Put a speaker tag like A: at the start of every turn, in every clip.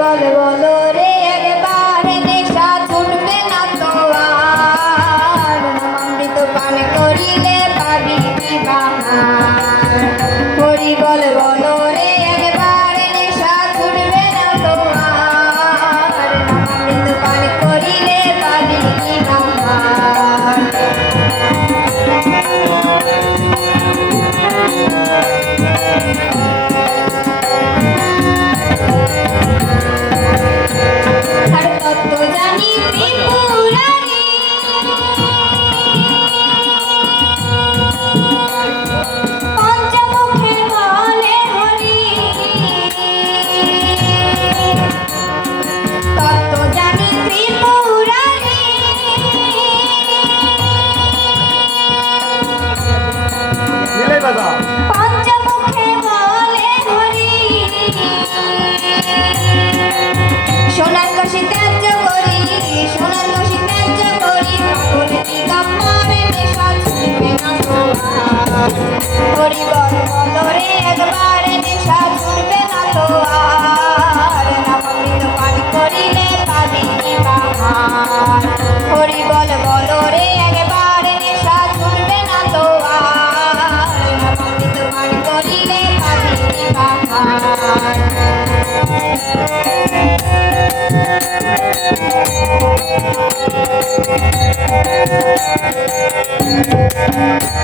A: Bhagavan. সোনার কাশিতে Thank you.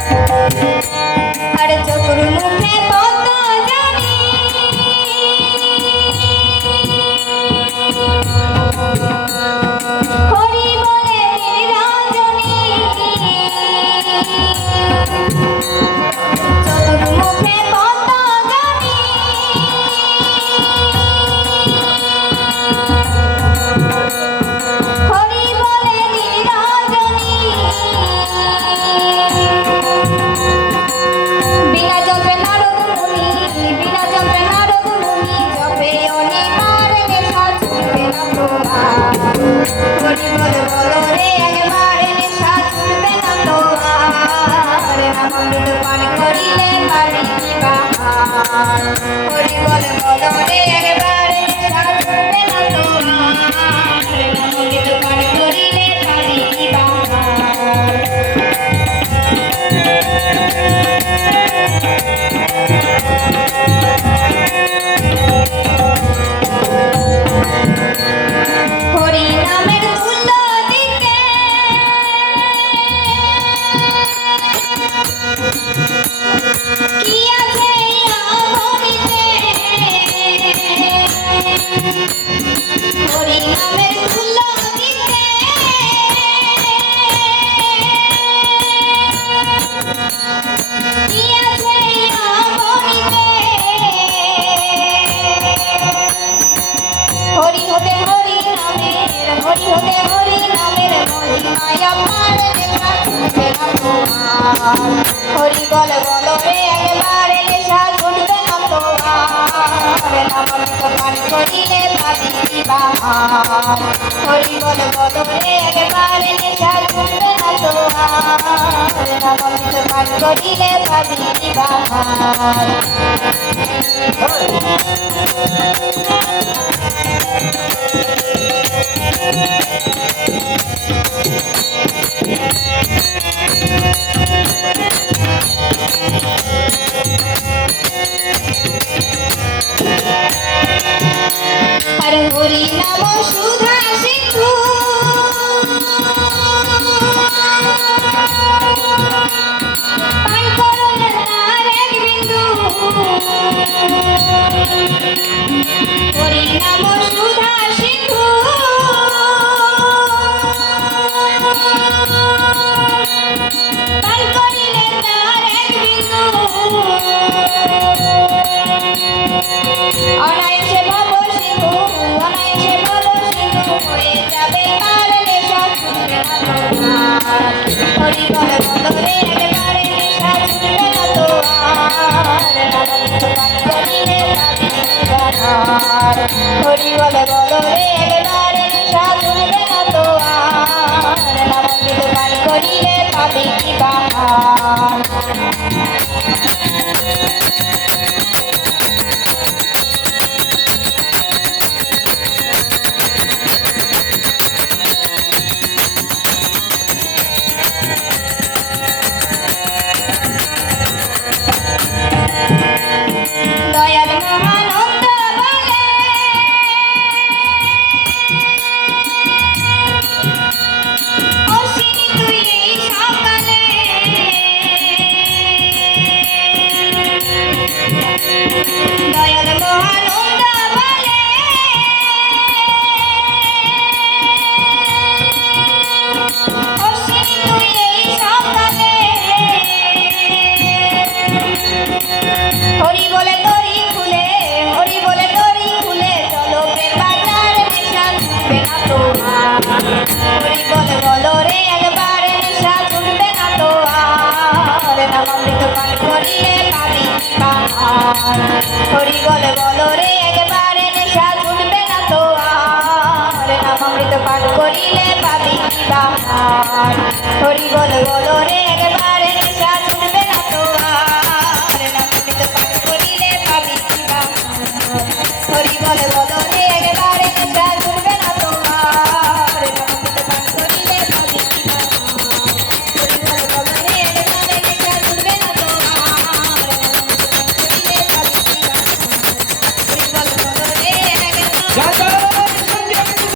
A: তোমার হরি বল বল রে, একবার এলে সাধন পেলাম তোমার নাম তোমার করিলে ভাবি বাহার। হরি বল বল রে, একবার এলে সাধন পেলাম তোমার নাম তোমার করিলে ভাবি বাহার। হরি নাম সুধা সিন্ধু। হরি নাম সুধা হরিবল বলো রে নামামৃত পান করিলে পাবি পাহাড়। হরি বল বলো রে, একবারে নেশা ছুটবে না তো আর। নামামৃত পান করিলে পাবি পাহাড়। হরি বল বলো